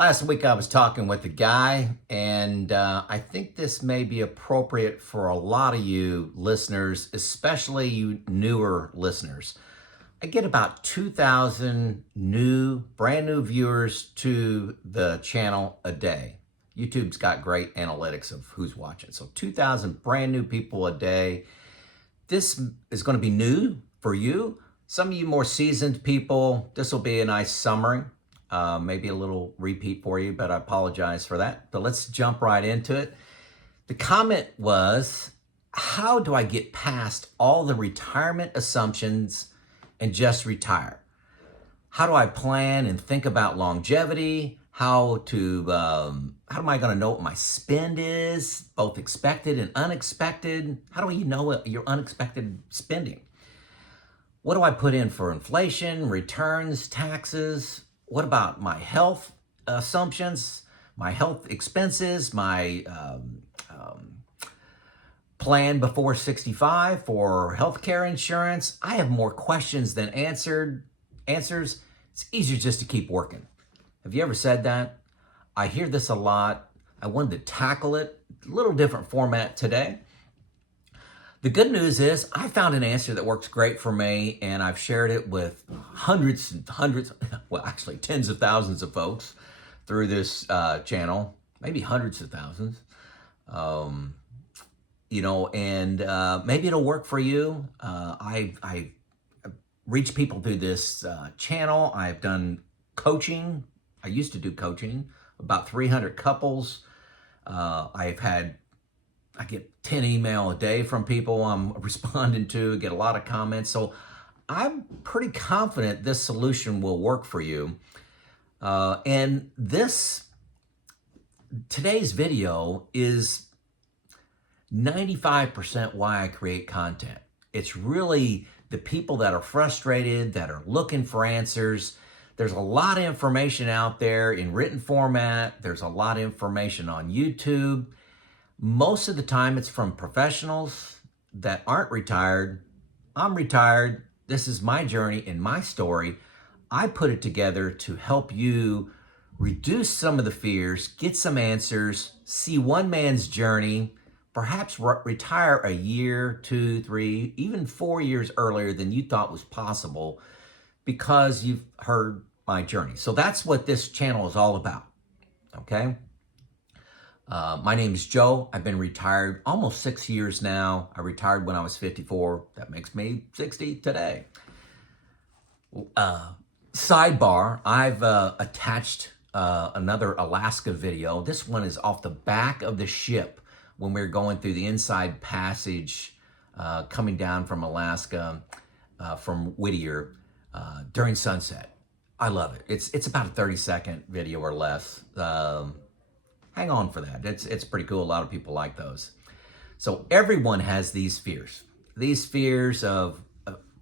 Last week I was talking with a guy, and I think this may be appropriate for a lot of you listeners, especially you newer listeners. I get about 2,000 brand new viewers to the channel a day. YouTube's got great analytics of who's watching. So 2,000 brand new people a day. This is going to be new for you. Some of you more seasoned people, this will be a nice summary. Maybe a little repeat for you, but I apologize for that. But let's jump right into it. The comment was, how do I get past all the retirement assumptions and just retire? How do I plan and think about longevity? How am I going to know what my spend is, both expected and unexpected? How do you know what your unexpected spending? What do I put in for inflation, returns, taxes? What about my health assumptions, my health expenses, my plan before 65 for healthcare insurance? I have more questions than answers. It's easier just to keep working. Have you ever said that? I hear this a lot. I wanted to tackle it, a little different format today. The good news is I found an answer that works great for me, and I've shared it with hundreds, well, actually tens of thousands of folks through this channel, maybe hundreds of thousands. Maybe it'll work for you. I reach people through this channel. I've done coaching. I used to do coaching, about 300 couples. I get 10 email a day from people I'm responding to, get a lot of comments. So I'm pretty confident this solution will work for you. And today's video is 95% why I create content. It's really the people that are frustrated, that are looking for answers. There's a lot of information out there in written format. There's a lot of information on YouTube. Most of the time it's from professionals that aren't retired. I'm retired. This is my journey and my story. I put it together to help you reduce some of the fears, get some answers, see one man's journey, perhaps retire a year, 2, 3, even 4 years earlier than you thought was possible because you've heard my journey. So that's what this channel is all about, okay? My name is Joe. I've been retired almost 6 years now. I retired when I was 54. That makes me 60 today. Sidebar, I've attached another Alaska video. This one is off the back of the ship when we were going through the inside passage coming down from Alaska from Whittier during sunset. I love it. It's about a 30-second video or less. Hang on for that. It's pretty cool. A lot of people like those. So everyone has these fears. These fears of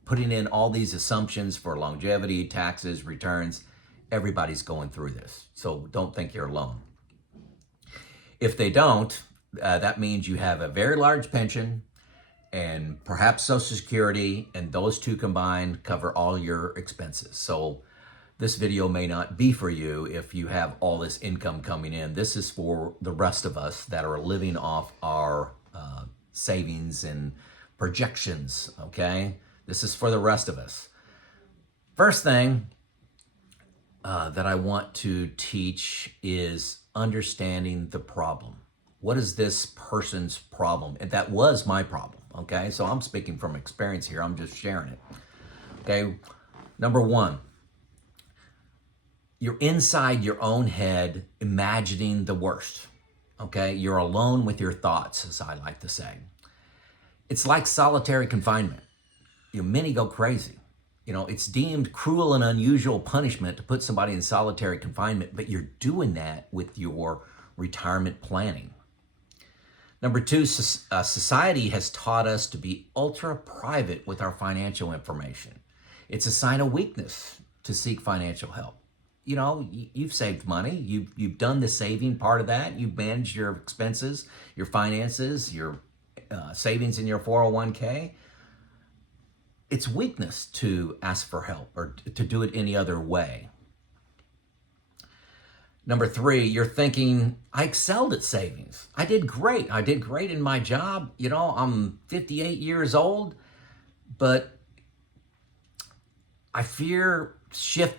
putting in all these assumptions for longevity, taxes, returns. Everybody's going through this. So don't think you're alone. If they don't, that means you have a very large pension and perhaps Social Security, and those two combined cover all your expenses. So this video may not be for you if you have all this income coming in. This is for the rest of us that are living off our savings and projections, okay? This is for the rest of us. First thing that I want to teach is understanding the problem. What is this person's problem? And that was my problem, okay? So I'm speaking from experience here. I'm just sharing it, okay? Number one, you're inside your own head imagining the worst, okay? You're alone with your thoughts, as I like to say. It's like solitary confinement. Many go crazy. It's deemed cruel and unusual punishment to put somebody in solitary confinement, but you're doing that with your retirement planning. Number two, society has taught us to be ultra private with our financial information. It's a sign of weakness to seek financial help. You've saved money. You've done the saving part of that. You've managed your expenses, your finances, your savings in your 401k. It's weakness to ask for help or to do it any other way. Number three, you're thinking, I excelled at savings. I did great. I did great in my job. You know, I'm 58 years old, but I fear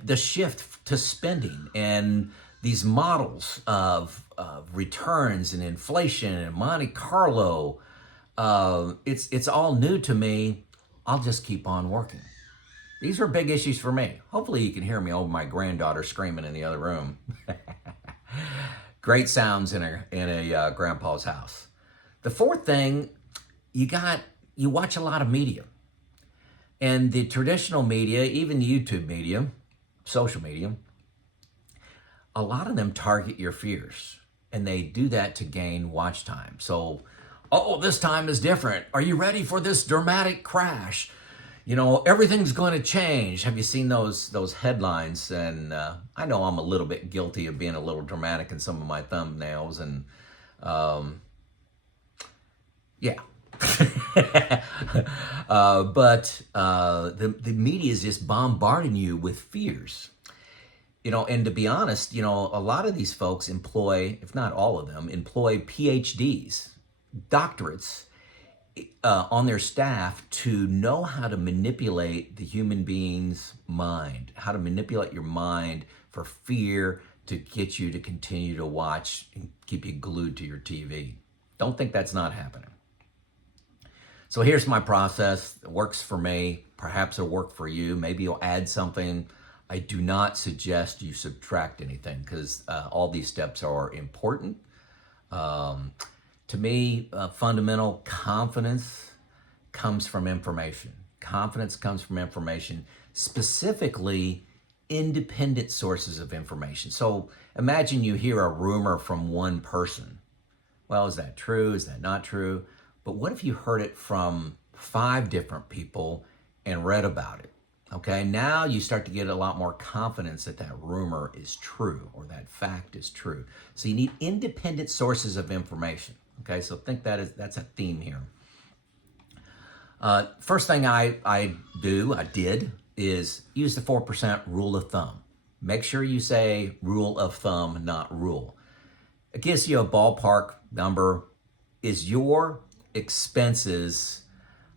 the shift to spending and these models of returns and inflation and Monte Carlo. It's all new to me. I'll just keep on working. These are big issues for me. Hopefully you can hear me over my granddaughter screaming in the other room. Great sounds in a grandpa's house. The fourth thing, you watch a lot of media. And the traditional media, even YouTube media, social media, a lot of them target your fears. And they do that to gain watch time. So, oh, this time is different. Are you ready for this dramatic crash? You know, everything's going to change. Have you seen those headlines? And I know I'm a little bit guilty of being a little dramatic in some of my thumbnails. And yeah. But the media is just bombarding you with fears. You know, and to be honest, you know, a lot of these folks employ, if not all of them, employ PhDs, doctorates, on their staff to know how to manipulate the human being's mind, how to manipulate your mind for fear to get you to continue to watch and keep you glued to your TV. Don't think that's not happening. So here's my process. It works for me. Perhaps it'll work for you. Maybe you'll add something. I do not suggest you subtract anything because all these steps are important. To me, fundamental confidence comes from information. Confidence comes from information, specifically independent sources of information. So imagine you hear a rumor from one person. Well, is that true? Is that not true? But what if you heard it from 5 different people and read about it? Okay, now you start to get a lot more confidence that that rumor is true or that fact is true. So you need independent sources of information. Okay, so think that's a theme here. First thing I did is use the 4% rule of thumb. Make sure you say rule of thumb, not rule. It gives you a ballpark number. Is your expenses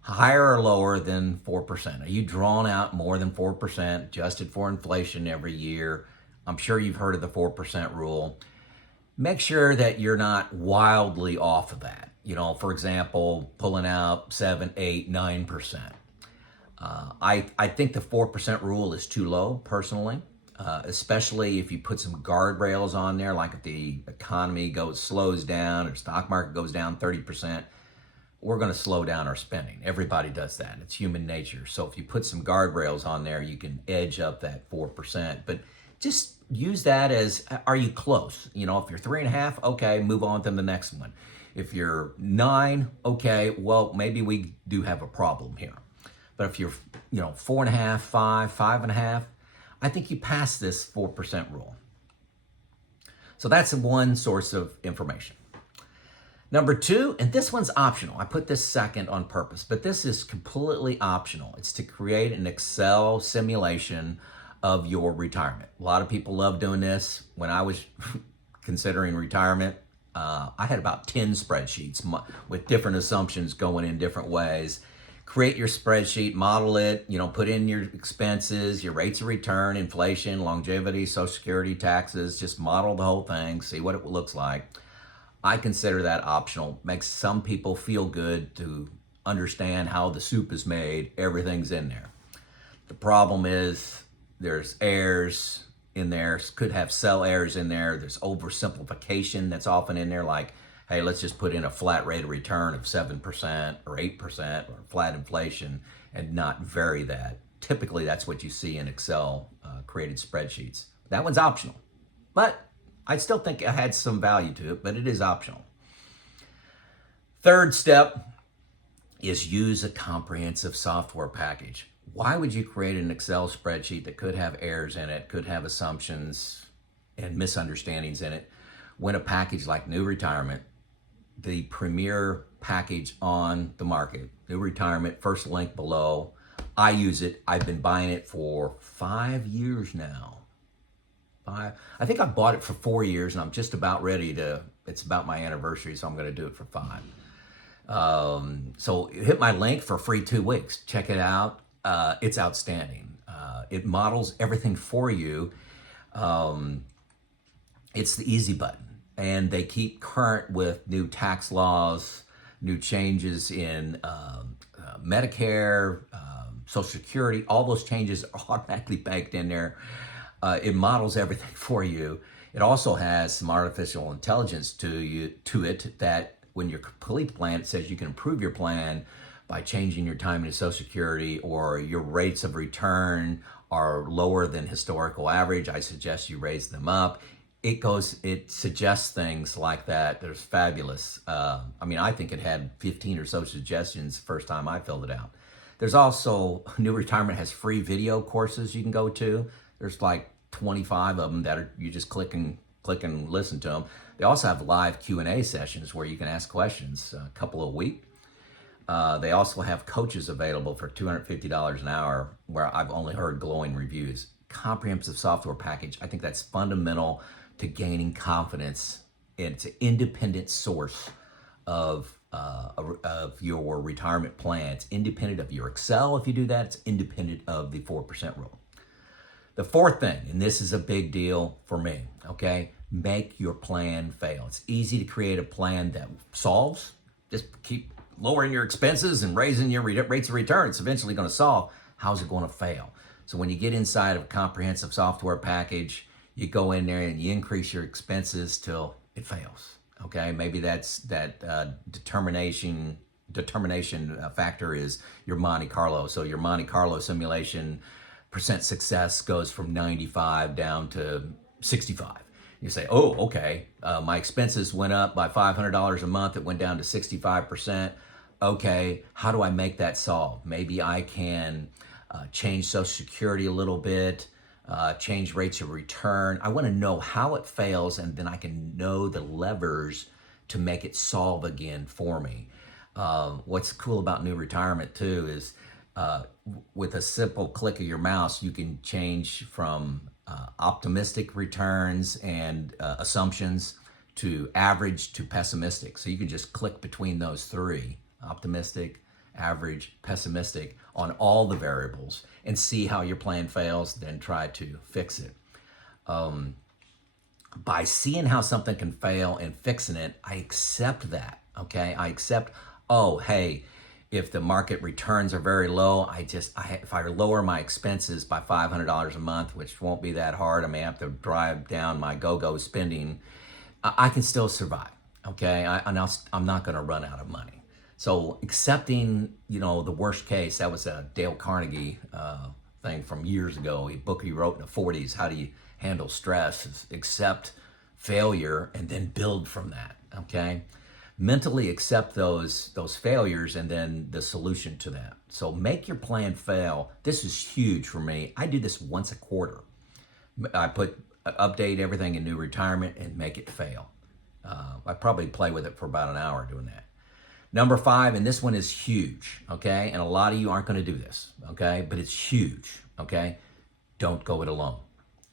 higher or lower than 4%? Are you drawn out more than 4%, adjusted for inflation every year? I'm sure you've heard of the 4% rule. Make sure that you're not wildly off of that. You know, for example, pulling out 7, 8, 9%. I think the 4% rule is too low, personally, especially if you put some guardrails on there, like if the economy slows down or stock market goes down 30%, we're going to slow down our spending. Everybody does that. It's human nature. So if you put some guardrails on there, you can edge up that 4%. But just use that as, are you close? You know, if you're 3.5, okay, move on to the next one. If you're 9, okay, well, maybe we do have a problem here. But if you're, 4.5, 5, 5.5, I think you pass this 4% rule. So that's one source of information. Number 2, and this one's optional. I put this second on purpose, but this is completely optional. It's to create an Excel simulation of your retirement. A lot of people love doing this. When I was considering retirement, I had about 10 spreadsheets with different assumptions going in different ways. Create your spreadsheet, model it, put in your expenses, your rates of return, inflation, longevity, Social Security, taxes, just model the whole thing, see what it looks like. I consider that optional. Makes some people feel good to understand how the soup is made. Everything's in there. The problem is there's errors in there, could have cell errors in there. There's oversimplification that's often in there, like, hey, let's just put in a flat rate of return of 7% or 8% or flat inflation and not vary that. Typically, that's what you see in Excel created spreadsheets. That one's optional, but I still think it had some value to it, but it is optional. Third step is use a comprehensive software package. Why would you create an Excel spreadsheet that could have errors in it, could have assumptions and misunderstandings in it, when a package like New Retirement, the premier package on the market, New Retirement, first link below, I use it. I've been buying it for 5 years now. 5. I think I bought it for 4 years, and I'm just about ready to. It's about my anniversary, so I'm going to do it for 5. So hit my link for free 2 weeks. Check it out. It's outstanding. It models everything for you. It's the easy button, and they keep current with new tax laws, new changes in Medicare, Social Security. All those changes are automatically baked in there. It models everything for you. It also has some artificial intelligence to it that when you complete the plan, it says you can improve your plan by changing your time into Social Security, or your rates of return are lower than historical average. I suggest you raise them up. It suggests things like that. There's fabulous. I mean, I think it had 15 or so suggestions the first time I filled it out. There's also, New Retirement has free video courses you can go to. There's like 25 of them that are, you just click and listen to them. They also have live Q&A sessions where you can ask questions a couple a week. They also have coaches available for $250 an hour, where I've only heard glowing reviews. Comprehensive software package. I think that's fundamental to gaining confidence. It's an independent source of your retirement plan. It's independent of your Excel. If you do that, it's independent of the 4% rule. The fourth thing, and this is a big deal for me, okay? Make your plan fail. It's easy to create a plan that solves. Just keep lowering your expenses and raising your rates of return. It's eventually going to solve. How's it going to fail? So when you get inside of a comprehensive software package, you go in there and you increase your expenses till it fails, okay? Maybe that's that determination factor is your Monte Carlo. So your Monte Carlo simulation percent success goes from 95 down to 65. You say, oh, okay, my expenses went up by $500 a month. It went down to 65%. Okay, how do I make that solve? Maybe I can change Social Security a little bit, change rates of return. I want to know how it fails, and then I can know the levers to make it solve again for me. What's cool about New Retirement too is with a simple click of your mouse, you can change from optimistic returns and assumptions to average to pessimistic. So you can just click between those three, optimistic, average, pessimistic, on all the variables and see how your plan fails, then try to fix it. By seeing how something can fail and fixing it, I accept that, okay? I accept, oh, hey, if the market returns are very low, if I lower my expenses by $500 a month, which won't be that hard, I may have to drive down my go-go spending, I can still survive, okay? I'm not gonna run out of money. So accepting, the worst case, that was a Dale Carnegie thing from years ago, a book he wrote in the 40s, How Do You Handle Stress? Accept failure and then build from that, okay? Mentally accept those failures and then the solution to that. So make your plan fail. This is huge for me. I do this once a quarter. I update everything in New Retirement and make it fail. I probably play with it for about an hour doing that. Number 5, and this one is huge, okay? And a lot of you aren't going to do this, okay? But it's huge, okay? Don't go it alone,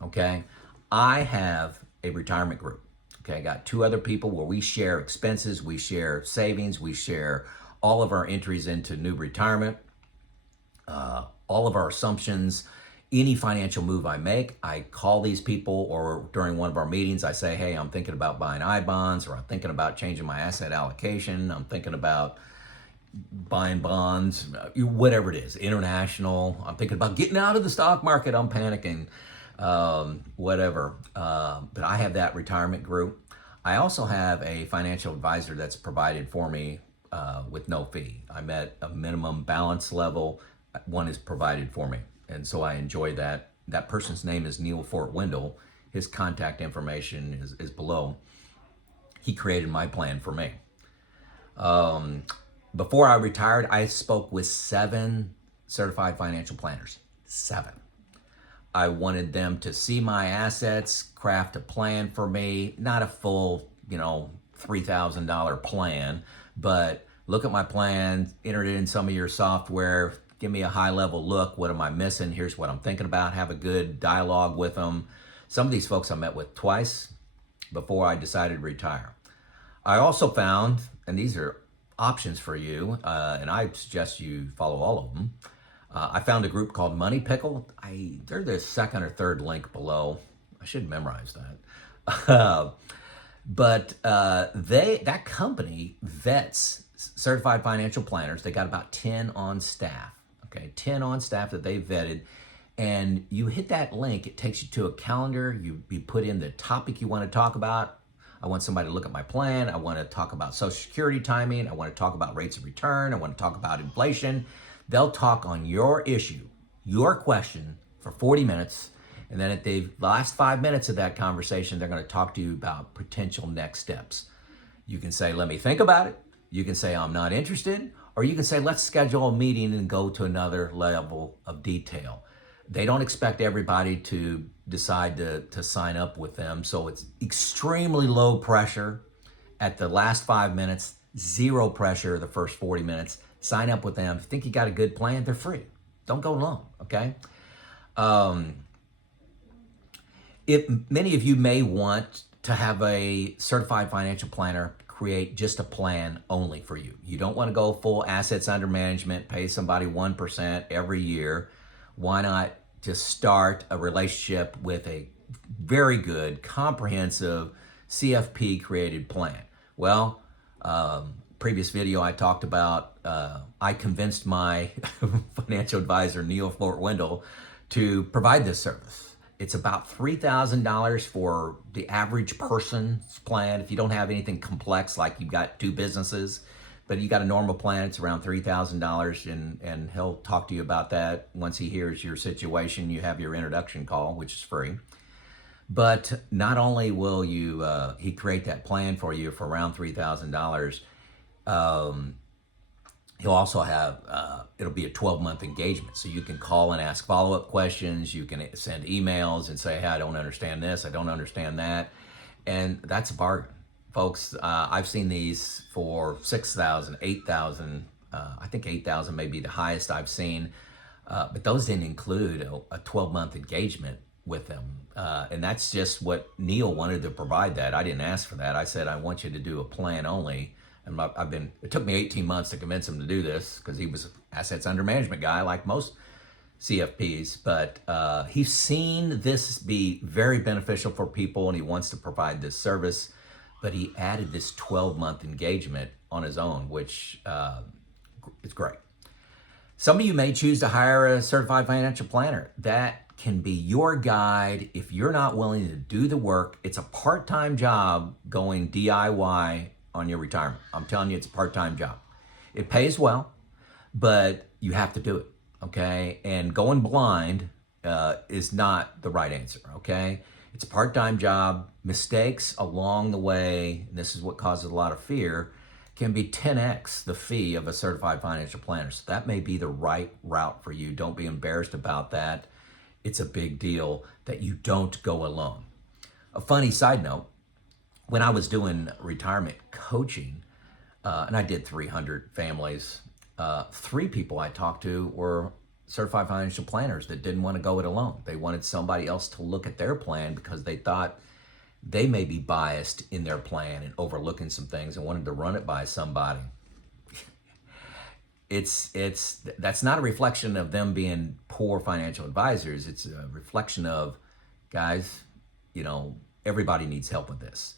okay? I have a retirement group. Okay, I got 2 other people where we share expenses, we share savings, we share all of our entries into New Retirement, all of our assumptions, any financial move I make. I call these people, or during one of our meetings, I say, hey, I'm thinking about buying I-bonds, or I'm thinking about changing my asset allocation, I'm thinking about buying bonds, whatever it is, international, I'm thinking about getting out of the stock market, I'm panicking. Whatever. But I have that retirement group. I also have a financial advisor that's provided for me with no fee. I'm at a minimum balance level. One is provided for me. And so I enjoy that. That person's name is Neil Fort Wendell. His contact information is below. He created my plan for me. Before I retired, I spoke with 7 certified financial planners. 7. I wanted them to see my assets, craft a plan for me, not a full, $3,000 plan, but look at my plan, enter it in some of your software, give me a high level look. What am I missing? Here's what I'm thinking about. Have a good dialogue with them Some of these folks I met with twice before I decided to retire. I also found, and these are options for you, and I suggest you follow all of them. I found a group called Money Pickle. They're the second or third link below. I should memorize that. But that company vets certified financial planners. They got about 10 on staff. Okay, 10 on staff that they vetted. And you hit that link, it takes you to a calendar. You put in the topic you want to talk about. I want somebody to look at my plan. I want to talk about Social Security timing. I want to talk about rates of return. I want to talk about inflation. They'll talk on your issue, your question for 40 minutes. And then at the last 5 minutes of that conversation, they're going to talk to you about potential next steps. You can say, let me think about it. You can say, I'm not interested. Or you can say, let's schedule a meeting and go to another level of detail. They don't expect everybody to decide to sign up with them. So it's extremely low pressure at the last 5 minutes, zero pressure the first 40 minutes. Sign up with them. If you think you got a good plan, they're free. Don't go alone, okay? Many of you may want to have a certified financial planner create just a plan only for you. You don't want to go full assets under management, pay somebody 1% every year. Why not just start a relationship with a very good, comprehensive CFP created plan? Well, previous video I talked about, I convinced my financial advisor, Neil Fort Wendell, to provide this service. It's about $3,000 for the average person's plan. If you don't have anything complex, like you've got 2 businesses, but you got a normal plan, it's around $3,000, and he'll talk to you about that. Once he hears your situation, you have your introduction call, which is free. But not only will he create that plan for you for around $3,000, he'll also have, it'll be a 12-month engagement. So you can call and ask follow-up questions. You can send emails and say, hey, I don't understand this, I don't understand that. And that's a bargain. Folks, I've seen these for $6,000, $8,000. I think $8,000 may be the highest I've seen. But those didn't include a 12-month engagement with them. And that's just what Neil wanted to provide that. I didn't ask for that. I said, I want you to do a plan only. And it took me 18 months to convince him to do this because he was an assets under management guy like most CFPs. But he's seen this be very beneficial for people and he wants to provide this service. But he added this 12-month engagement on his own, which is great. Some of you may choose to hire a certified financial planner. That can be your guide if you're not willing to do the work. It's a part-time job going DIY on your retirement. I'm telling you, it's a part-time job. It pays well, but you have to do it, okay? And going blind is not the right answer, okay? It's a part-time job. Mistakes along the way, and this is what causes a lot of fear, can be 10x the fee of a certified financial planner. So that may be the right route for you. Don't be embarrassed about that. It's a big deal that you don't go alone. A funny side note, when I was doing retirement coaching, and I did 300 families, 3 people I talked to were certified financial planners that didn't want to go it alone. They wanted somebody else to look at their plan because they thought they may be biased in their plan and overlooking some things and wanted to run it by somebody. That's not a reflection of them being poor financial advisors. It's a reflection of, guys, everybody needs help with this.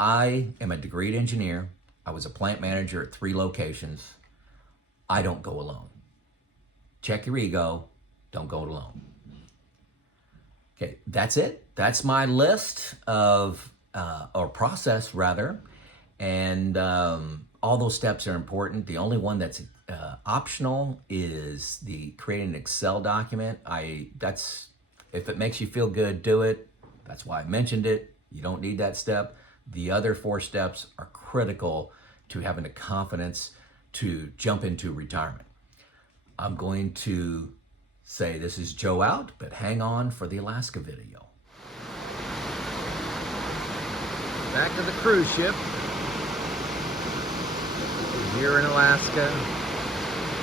I am a degreed engineer. I was a plant manager at 3 locations. I don't go alone. Check your ego. Don't go alone. Okay, that's it. That's my list of, or process rather. And all those steps are important. The only one that's optional is the creating an Excel document. If it makes you feel good, do it. That's why I mentioned it. You don't need that step. The other 4 steps are critical to having the confidence to jump into retirement. I'm going to say this is Joe out, but hang on for the Alaska video. Back to the cruise ship. Here in Alaska.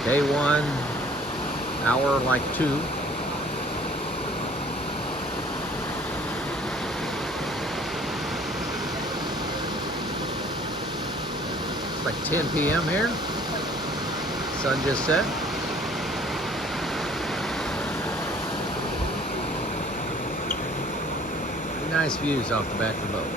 Day 1, hour like 2. like 10 p.m. here. Sun just set. Pretty nice views off the back of the boat.